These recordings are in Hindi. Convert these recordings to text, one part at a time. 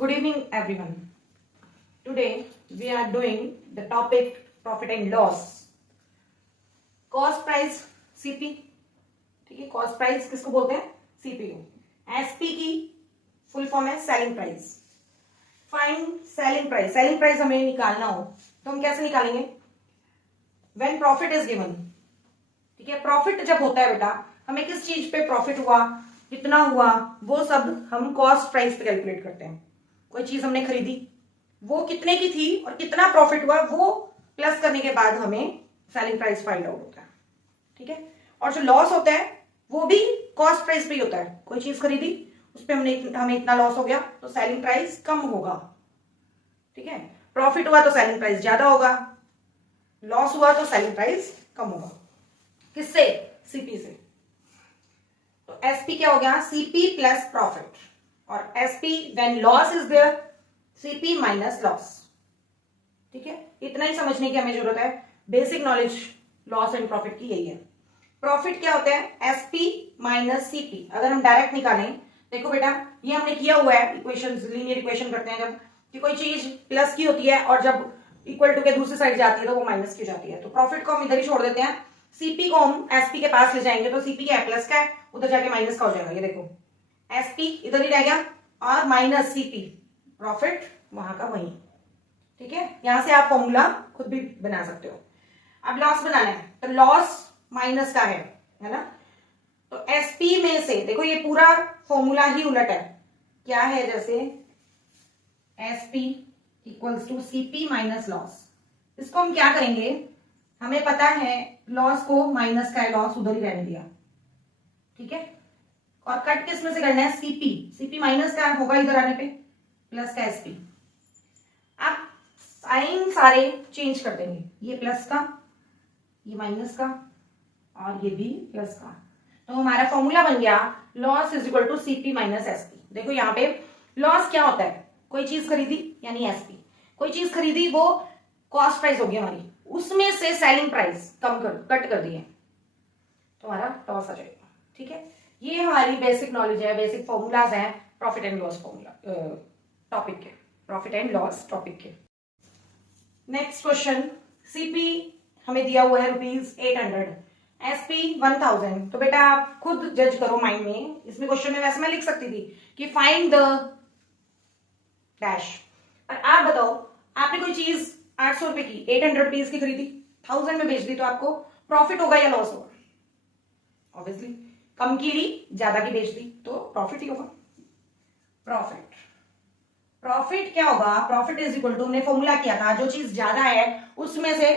Good evening, everyone. Today we are doing the topic profit and loss. Cost price CP. ठीक है, कॉस्ट प्राइस किसको बोलते हैं? सीपीयू. एसपी की फुल फॉर्म है selling price. Find selling price. Selling price हमें निकालना हो तो हम कैसे निकालेंगे? When profit is given. ठीक है, प्रॉफिट जब होता है बेटा, हमें किस चीज पे प्रॉफिट हुआ, कितना हुआ, वो सब हम कॉस्ट प्राइस पे कैलकुलेट करते हैं. कोई चीज हमने खरीदी, वो कितने की थी और कितना प्रॉफिट हुआ, वो प्लस करने के बाद हमें सेलिंग प्राइस फाइंड आउट होता है. ठीक है, और जो लॉस होता है वो भी कॉस्ट प्राइस पे ही होता है. कोई चीज खरीदी, उस पर हमें इतना लॉस हो गया तो सेलिंग प्राइस कम होगा. ठीक है, प्रॉफिट हुआ तो सेलिंग प्राइस ज्यादा होगा, लॉस हुआ तो सेलिंग प्राइस कम होगा. किससे? सीपी से. तो एसपी क्या हो गया? CP plus profit. और SP when loss is there, CP minus loss. ठीक है, इतना ही समझने की हमें जरूरत है. Basic knowledge loss and profit की यही है. प्रॉफिट क्या होता है? SP minus CP. अगर हम डायरेक्ट निकालें, देखो बेटा ये हमने किया हुआ है. इक्वेशंस, लीनियर इक्वेशन करते हैं जब कि कोई चीज प्लस की होती है और जब इक्वल टू के दूसरी साइड जाती है तो वो माइनस की जाती है. तो प्रॉफिट को हम इधर ही छोड़ देते हैं, सीपी को हम एसपी के पास ले जाएंगे. तो सीपी क्या है? प्लस का है, उधर जाके माइनस का हो जाएगा. ये देखो एसपी इधर ही रह गया और माइनस सीपी, प्रॉफिट वहां का वही. ठीक है, यहां से आप फॉर्मूला खुद भी बना सकते हो. अब लॉस बनाना है तो लॉस माइनस का है ना. तो एसपी में से देखो ये पूरा फॉर्मूला ही उलट है. क्या है? जैसे SP equals to CP minus loss. इसको हम क्या करेंगे? हमें पता है लॉस को माइनस का है, लॉस उधर ही रहने दिया. ठीक है, और कट किस में से करना है? सीपी. सीपी माइनस का होगा इधर आने पे, प्लस का एसपी. अब साइन सारे चेंज कर देंगे. ये प्लस का, ये माइनस का और ये भी प्लस का. तो हमारा फॉर्मूला बन गया loss is equal to CP minus SP. देखो यहाँ पे लॉस क्या होता है? कोई चीज खरीदी यानी एसपी. कोई चीज खरीदी वो कॉस्ट प्राइस होगी हमारी, उसमें से सेलिंग प्राइस कट कर दिए तो हमारा लॉस आ जाएगा. ठीक है, ये हमारी बेसिक नॉलेज है, बेसिक फॉर्मूलाज हैं profit and loss formula topic के, प्रॉफिट एंड लॉस टॉपिक के. Next question. सीपी हमें दिया हुआ है ₹800, एसपी 1000. तो बेटा आप खुद जज करो माइंड में. इसमें क्वेश्चन में वैसे मैं लिख सकती थी कि फाइंड द डैश. और आप बताओ, आपने कोई चीज 800 रुपए की 800 रुपीज की खरीदी, 1000 में बेच दी, तो आपको प्रॉफिट होगा या लॉस होगा? ऑब्वियसली कम की ली, ज्यादा की बेच दी तो प्रॉफिट ही होगा. प्रॉफिट. प्रॉफिट क्या होगा? प्रॉफिट इज इक्वल टू, हमने फॉर्मूला किया था, जो चीज ज्यादा है उसमें से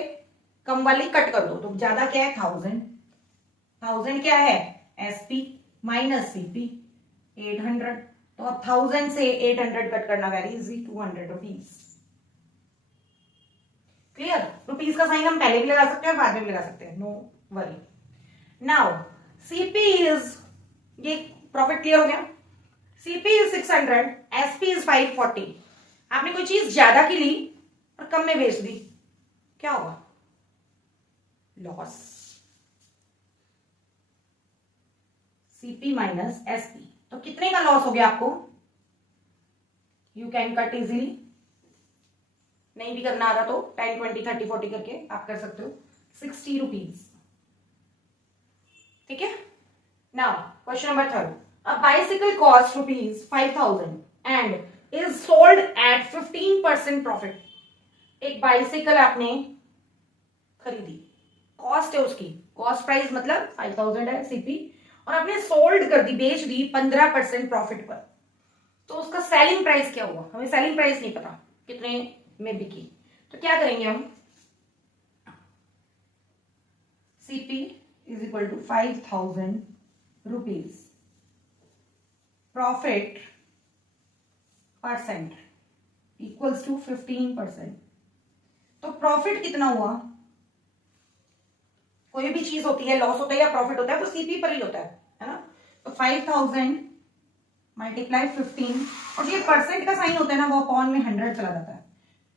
कम वाली कट कर दो. तो ज्यादा क्या है? 1000. 1000 क्या है? SP minus CP 800. तो अब 1000 से 800 कट करना very easy, 200 rupees. Clear? Rupees का साइन हम पहले भी लगा सकते हैं और बाद में भी लगा सकते हैं, no worry. Now CP is, ये प्रॉफिट क्लियर हो गया. CP is 600, SP is 540. आपने कोई चीज ज्यादा की ली और कम में बेच दी, क्या होगा? लॉस. CP minus SP. तो कितने का लॉस हो गया आपको? You can cut easily. नहीं भी करना आ रहा तो 10, 20, 30, 40 करके आप कर सकते हो. 60 रुपीज. ठीक है. Now question number 3. A bicycle costs ₹5,000 and is sold at 15% profit. एक बाइसिकल आपने खरीदी, कॉस्ट है उसकी, कॉस्ट प्राइस मतलब 5000 है सीपी, और आपने सोल्ड कर दी, बेच दी 15% प्रॉफिट पर. तो उसका सेलिंग प्राइस क्या हुआ? हमें सेलिंग प्राइस नहीं पता कितने में बिकी. तो क्या करेंगे हम? CP is equal to 5000 rupees, profit percent equals to 15%. तो प्रॉफिट कितना हुआ? कोई भी चीज होती है, लॉस होता है या प्रॉफिट होता है, वो सीपी पर ही होता है ना. तो 5000 मल्टीप्लाई 15, और ये परसेंट का साइन होता है ना, वो अपॉन में 100 चला जाता है.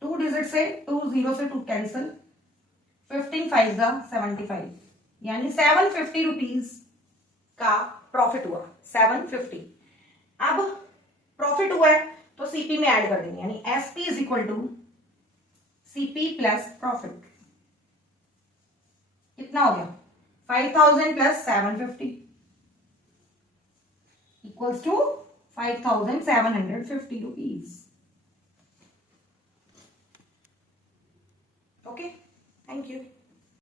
2 डिजिट से 2 0 से 2 कैंसिल, 15 5 75, यानी 750 रुपीज का प्रॉफिट हुआ. 750. अब प्रॉफिट हुआ है तो सीपी में ऐड कर देंगे, यानी SP is equal to CP plus profit. कितना हो गया 5000 प्लस 750 इक्वल्स टू 5750 रुपीज।